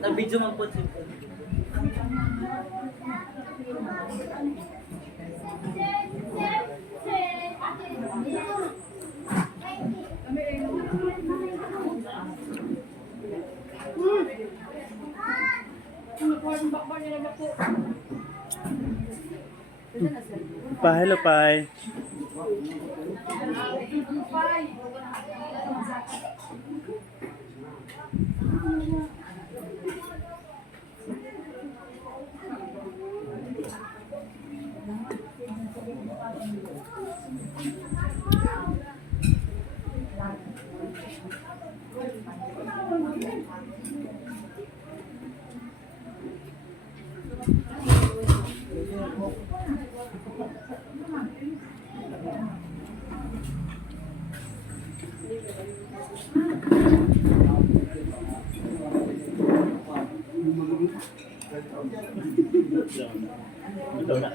Nag-video man po siya. Pa, hello, Pai. Ito na.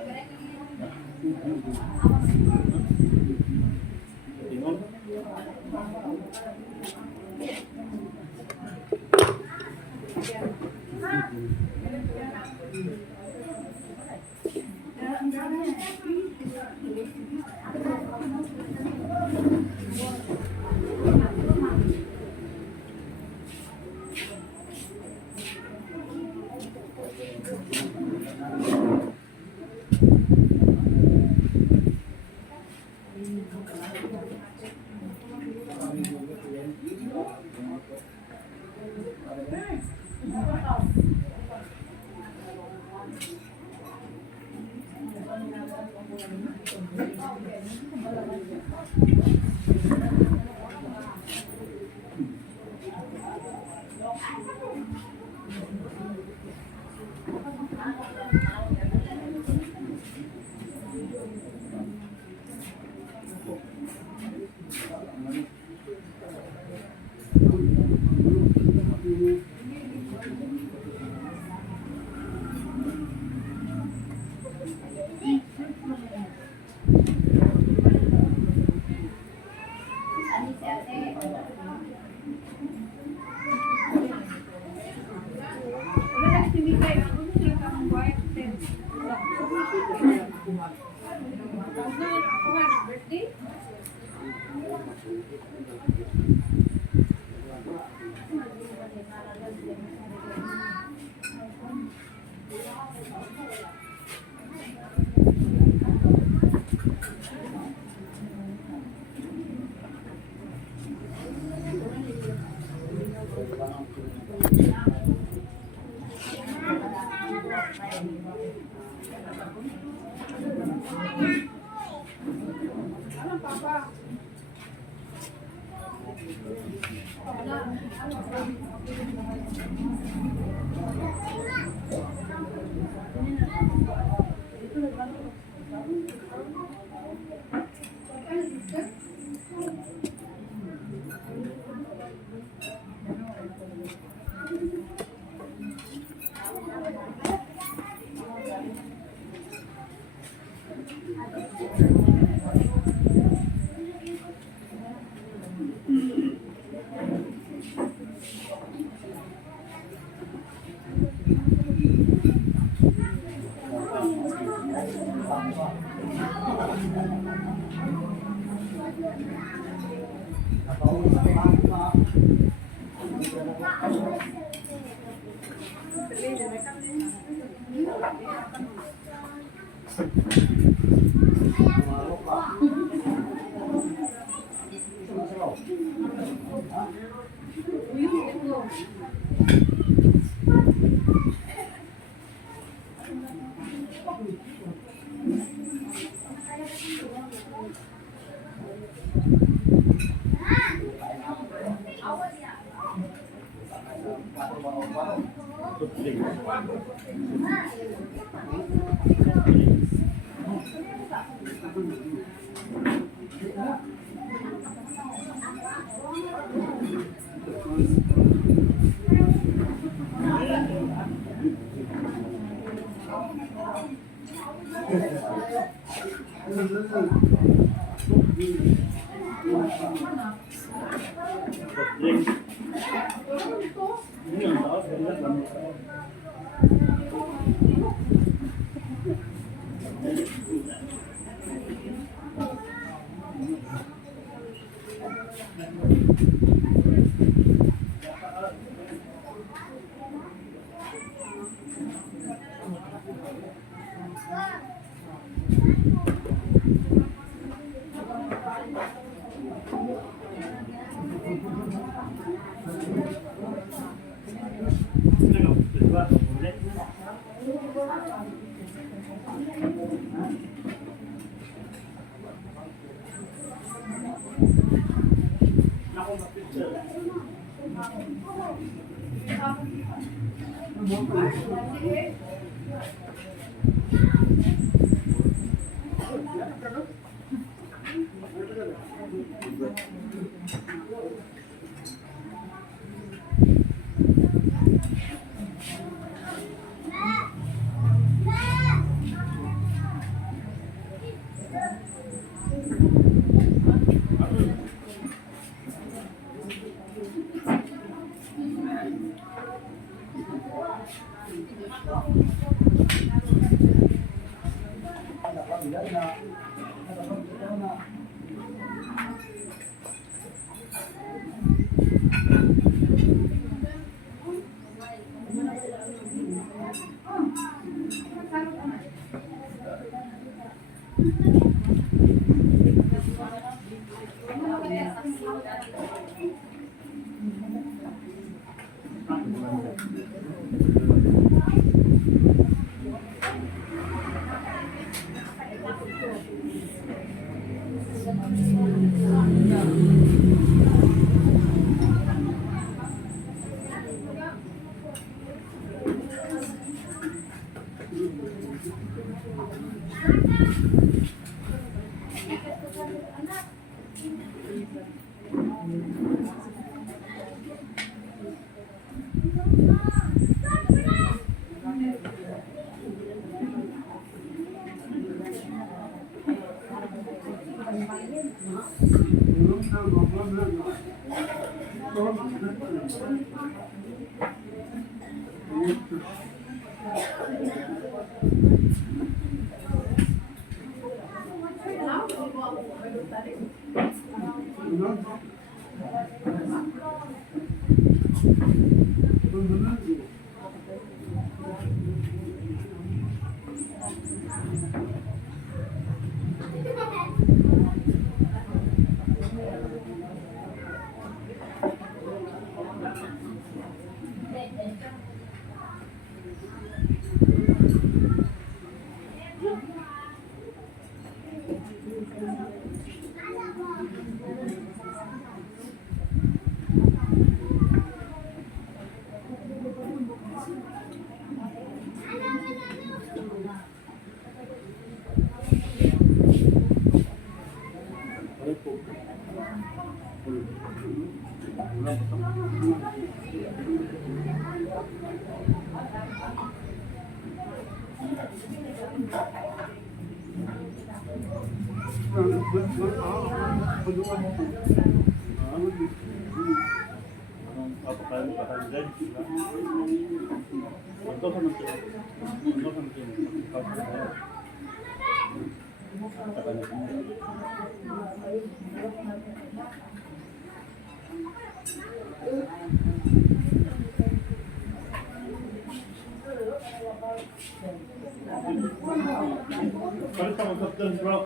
Palit ako sa doon, bro.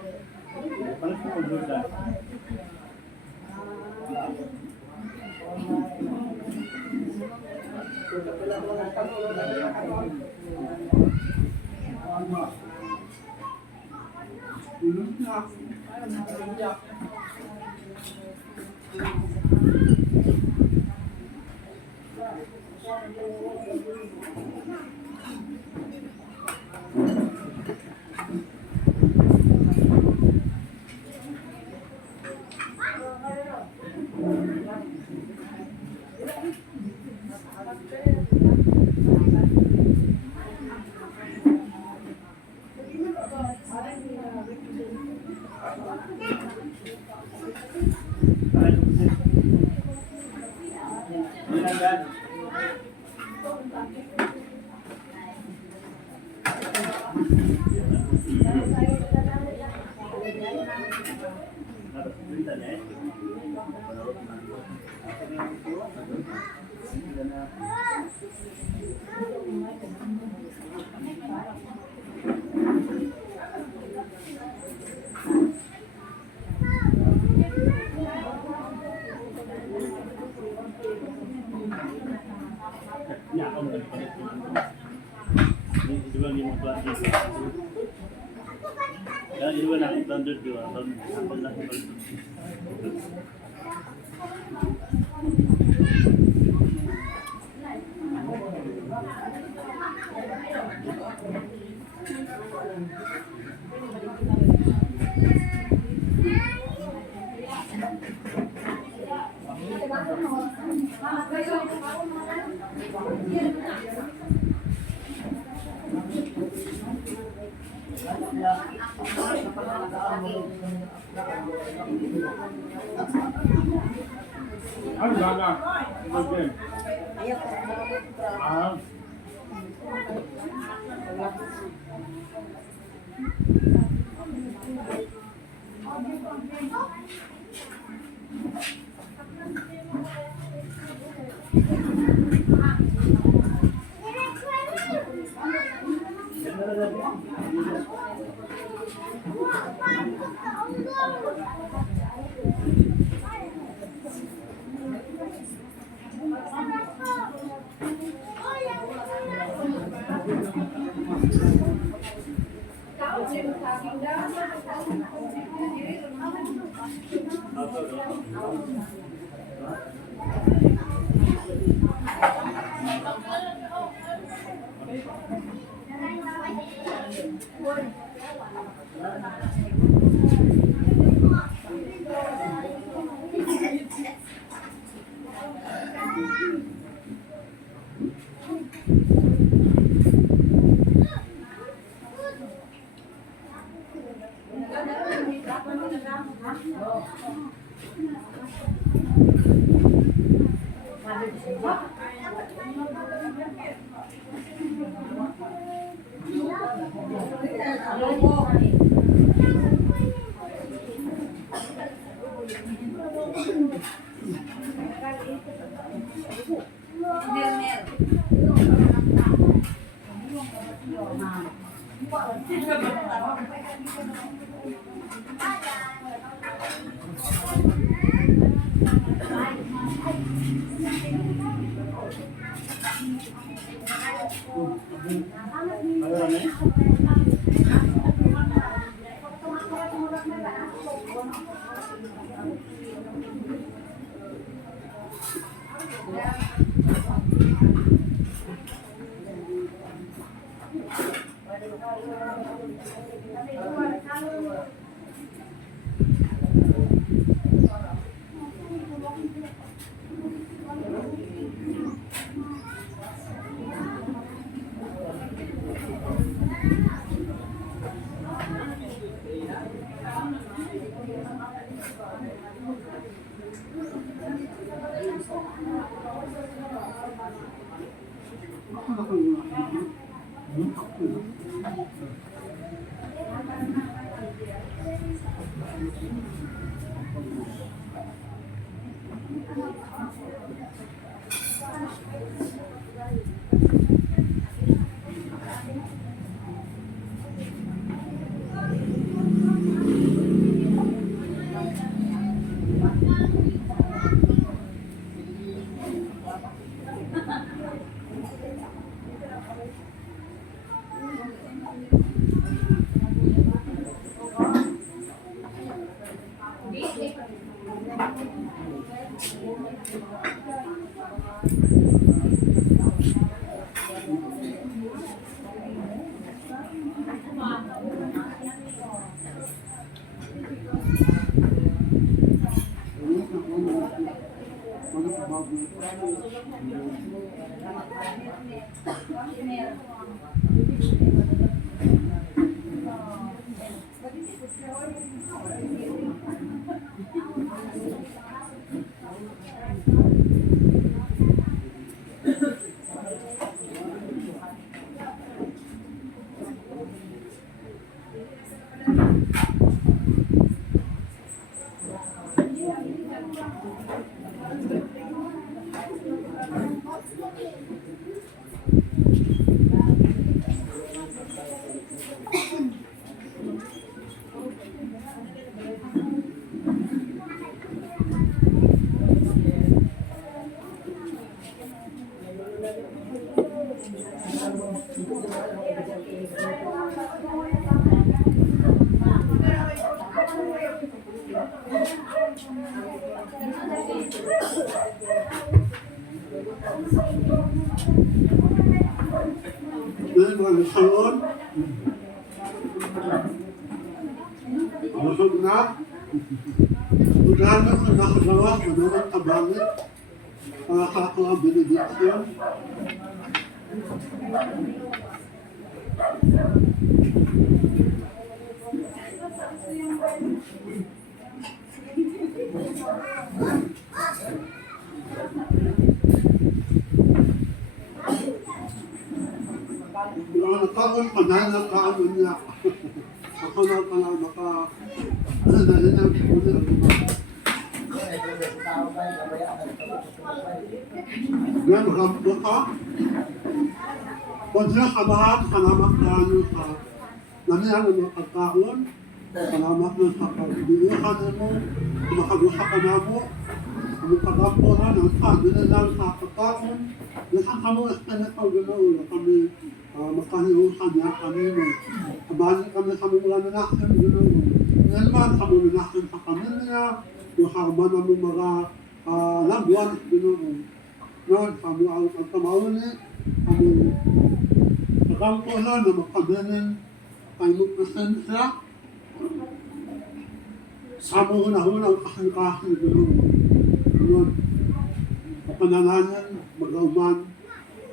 Palit ako doon lang. Ano gana? Again. Ah. Ayan eh. Hiniusang busog na. Magana ka nakagawa sa mga kabanit para kakuha benediksyon. Nakaon pa na nakaon niya. Ako na pala nalilang ko na. Ngayon, magambo ka. Kung sila kabahan, kalamak na nyo sa nanihan ng mga pagkaon. Kalamak na sa pagbiluhan mo. Kumakagusa ka na mo. Kumakagambo na ng pagbiluhan sa pagkaon. Nasaan ka mo na pagbiluhan kami. Makahiusan niya kami mo. Kabalik kami sa mga nanakin, gano'n. Ngayon man, kami nanakin sa pamilya, yung harban na mga lagwan, gano'n. Ngayon, kami ang pagkamawali, kami nagampo na na makabinin ay magpresensya. Sa mga hunang kahing-kahing, gano'n. Ngayon, mapanalanan, mag-auman,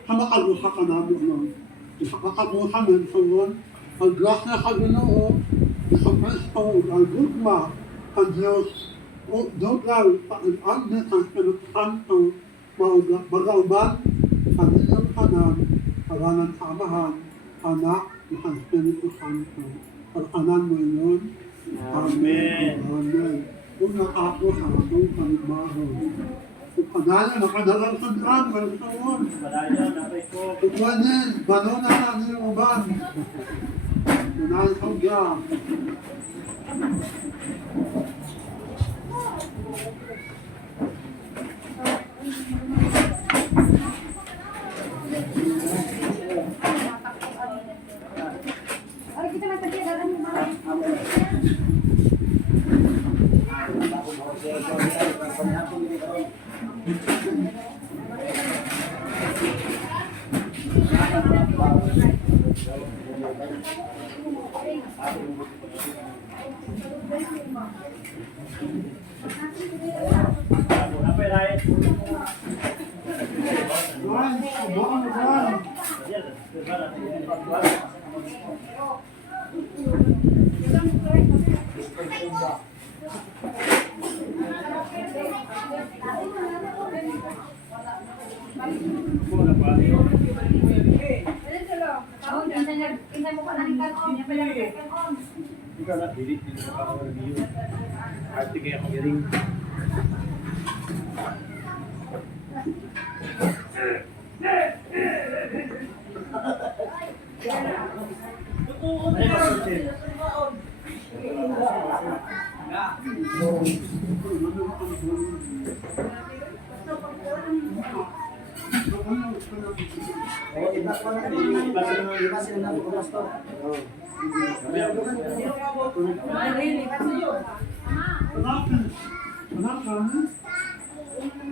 kamakaluha ka namin, gano'n. Isakakabuhan ng Panginoon, ang grasya ka Ginoo, isang Kristo, ang gugma, ang Diyos, o dogal, ang Diyos, ang Espiritu Santo, magauban, ang inyong kanan, paganan sa Amahan, Anak, at ang Espiritu Santo. pag-anan mo yun. Amen. Amen. Kung nakako sa atong panibahon. Kung kanala, nakadalang sandaan, walang taon. Padayon, napay ko. Kung wanin, balo na sa niyong uban. Nanay sa uga. Ay, kita matagya dalam mo. Napay rayet. Juan, abang mo Juan. Oh, kinsa mo pa nang kanon, niya pala kanon. Ikaw na, dilit dito sa ako review. Arte kaya ako galing. Ay, masunod.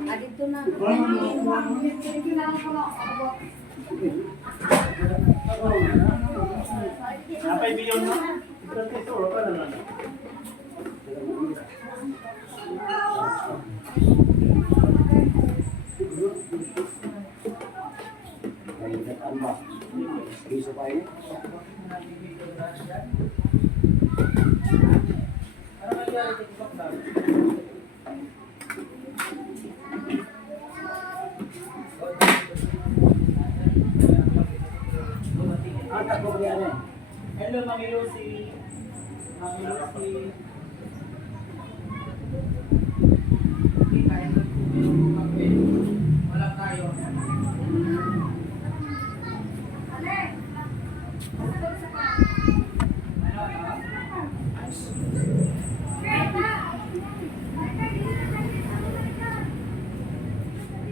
Adito na. Napay biyon mo. Ito, wala naman. Hello, Mami Lucy. Mami Lucy.